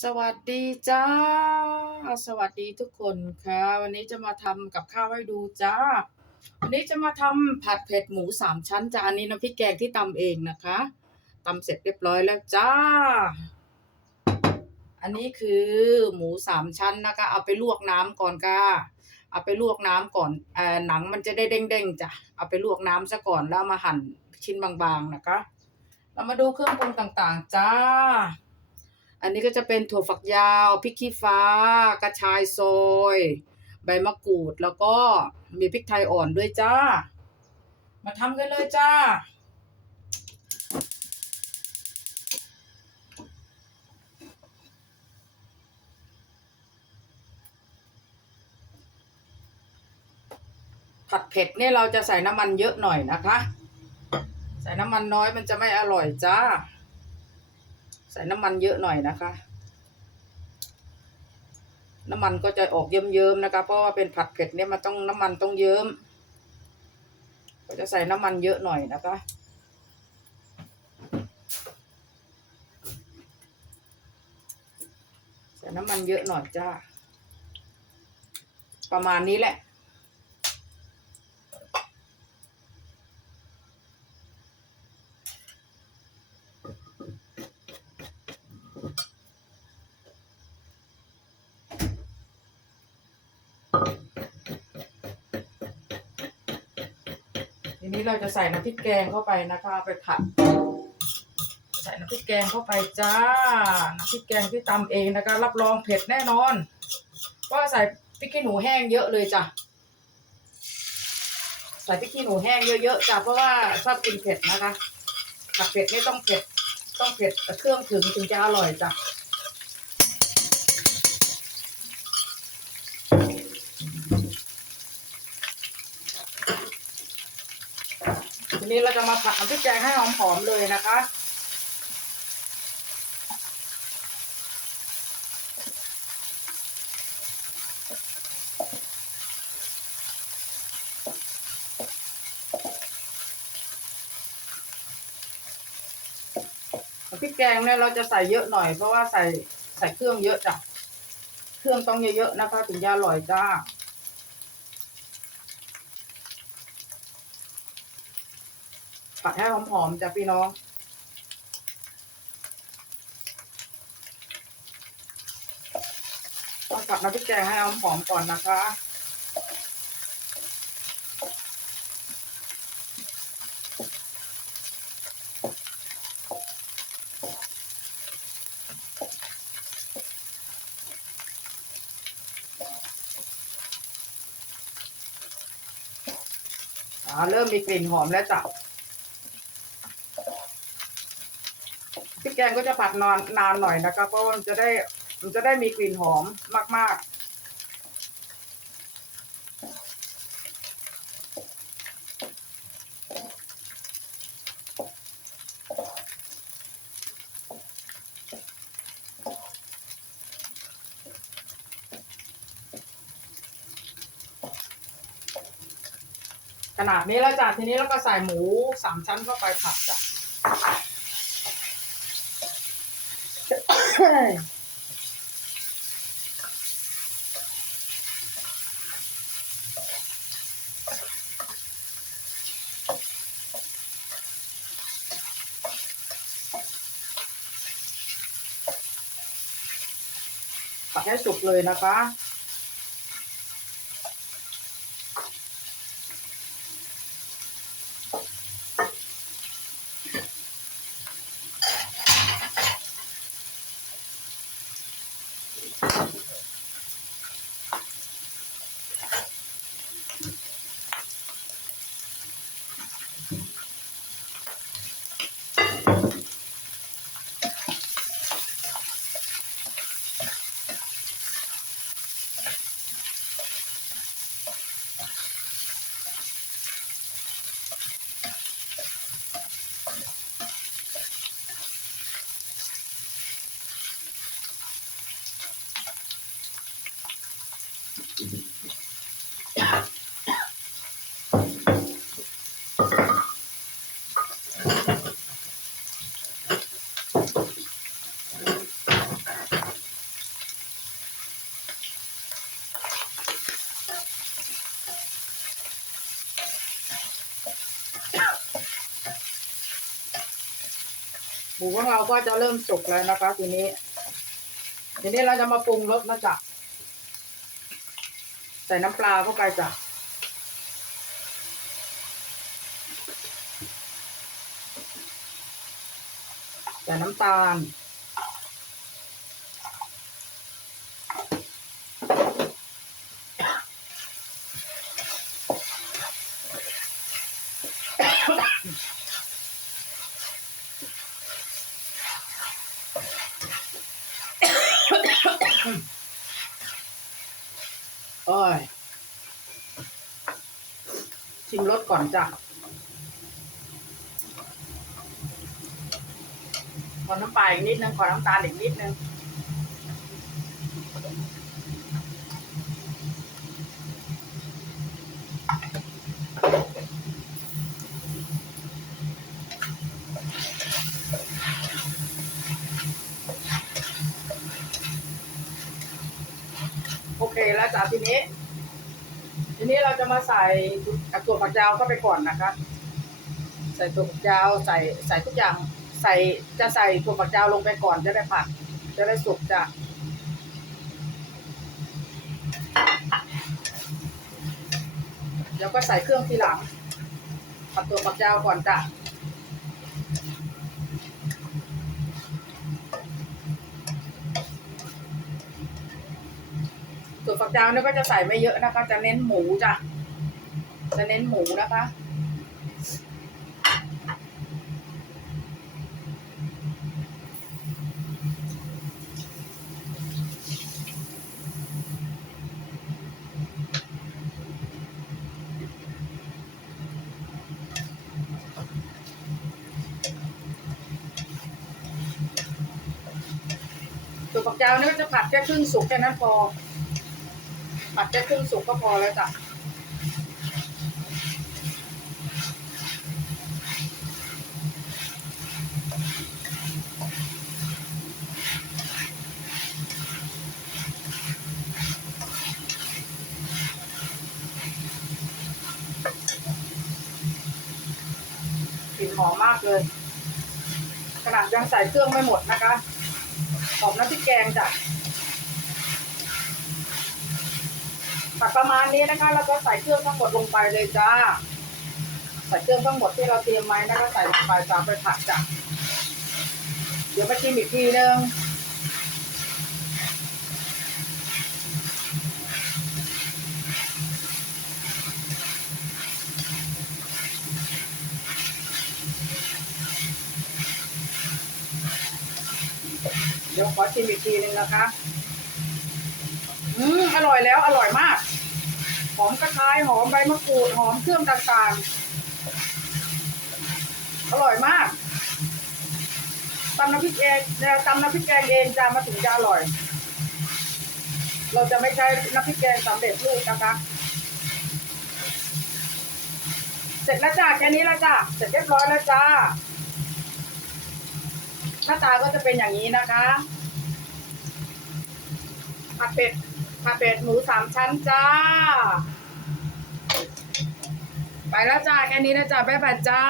สวัสดีจ้า สวัสดีทุกคนค่ะ วันนี้จะมาทำกับข้าวให้ดูจ้า วันนี้จะมาทำผัดเผ็ดหมูสามชั้นจ้าอันนี้น้ำพริกแกงที่ตำเองนะคะตำเสร็จเรียบร้อยแล้วจ้า อันนี้คือหมูสามชั้นนะคะ เอาไปลวกน้ำก่อนค่ะ เอาไปลวกน้ำก่อนเอ่อหนังมันจะได้เด้งๆจ้ะ เอาไปลวกน้ำซะก่อนแล้วมาหั่นชิ้นบางๆนะคะ เรามาดูเครื่องปรุงต่างๆ จ้า อันนี้ก็จะเป็นถั่วฝักยาวพริกขี้ฟ้า กระชายซอย ใบมะกรูดแล้วก็มีพริกไทยอ่อนด้วยจ้า มาทำกันเลยจ้าผัดเผ็ดเนี่ยเราจะใส่น้ำมันเยอะหน่อยนะคะ ใส่น้ำมันน้อยมันจะไม่อร่อยจ้า ใส่น้ำมันเยอะหน่อยนะคะ น้ำมันก็จะออกเยิ้มๆนะคะ เพราะว่าเป็นผัดเผ็ดเนี่ยมันต้องน้ำมันต้องเยิ้ม ก็จะใส่น้ำมันเยอะหน่อยนะคะใส่น้ำมันเยอะหน่อยจ้า ประมาณนี้แหละ นี้เราจะใส่น้ำพริกแกงเข้าไปนะคะไปผัด ใส่น้ำพริกแกงเข้าไปจ้า น้ำพริกแกงที่ตำเองนะคะ รับรองเผ็ดแน่นอนเพราะว่าใส่พริกขี้หนูแห้งเยอะเลยจ้ะ ใส่พริกขี้หนูแห้งเยอะๆจ้ะเพราะว่าชอบกินเผ็ดนะคะผัดเผ็ดนี่ต้องเผ็ด ต้องเผ็ดเครื่องถึงถึงจะอร่อยจ้ะ นี้เราจะมาผัดน้ำพริกแกงให้หอมๆเลยนะคะ พริกแกงเนี่ยเราจะใส่เยอะหน่อยเพราะว่าใส่ใส่เครื่องเยอะจ้ะ เครื่องต้องเยอะๆนะคะถึงจะอร่อยจ้า ผัดให้หอมๆจ้ะพี่น้อง ต้องผัดน้ำพริกแกงให้หอมๆก่อนนะคะอ่าเริ่มมีกลิ่นหอมแล้วจ้ะ ริกแกงก็จะผัดนานนานหน่อยนะคะเพราะว่ามันจะได้มันจะได้มีกลิ่นหอมมาก ๆขนาดนี้แล้วจ้ะทีนี้เราก็ใส่หมูสามชั้นเข้าไปผัดจ้ะ ผัด ให้สุกเลยนะคะ หมูของเราก็จะเริ่มสุกแล้วนะคะ ทีนี้ ทีนี้เราจะมาปรุงรสนะจ๊ะ ส่น้ำปลาเข้าไปจ้ะใส่น้ำตาล โอ้ย ชิมรสก่อนจ้ะขอน้ำปลาอีกนิดนึงขอน้ำตาลอีกนิดนึงโอเคแล้วจ้ะทีนี้ ทีนี้เราจะมาใส่ตัวผักยาวเข้าไปก่อนนะคะ ใส่ตัวผักยาวใส่ใส่ทุกอย่างใส่จะใส่ตัวผักยาวลงไปก่อนจะได้ผัดจะได้สุกจ้ะแล้วก็ใส่เครื่องทีหลังผัดตัวผักยาวก่อนจ้ะ ฝักยาวเนี่ยก็จะใส่ไม่เยอะนะคะ จะเน้นหมูจ้ะ จะเน้นหมูนะคะ ตัวฝักยาวเนี่ยก็จะผัดแค่ครึ่งสุกแค่นั้นพอ ผัดแค่ครึ่งสุกก็พอแล้วจ้ะกลิ่นหอมมากเลย ขนาดยังใส่เครื่องไม่หมดนะคะ หอมน้ำพริกแกงจ้ะ ผัดประมาณนี้นะคะ แล้วก็ใส่เครื่องทั้งหมดลงไปเลยจ้า ใส่เครื่องทั้งหมดที่เราเตรียมไว้นะคะใส่ลงไปจ้าไปผัดจ้ะเดี๋ยวมาชิมอีกทีนึงเดี๋ยวขอชิมอีกทีนึงนะคะ อืม อร่อยแล้ว อร่อยมาก หอมกระชายหอมใบมะกรูดหอมเครื่องต่างๆ อร่อยมากตำน้ำพริกเองเนี่ยตำน้ำพริกแกงเองจะมาถึงจะอร่อย เราจะไม่ใช้น้ำพริกแกงสำเร็จรูปนะคะ เสร็จแล้วจ้าแค่นี้แล้วจ้าเสร็จเรียบร้อยแล้วจ้าหน้าตาก็จะเป็นอย่างนี้นะคะผัดเป็ด ผัดเป็ดหมูสามชั้นจ้า ไปแล้วจ้า แค่นี้นะจ้าบ๊ายบายจ้า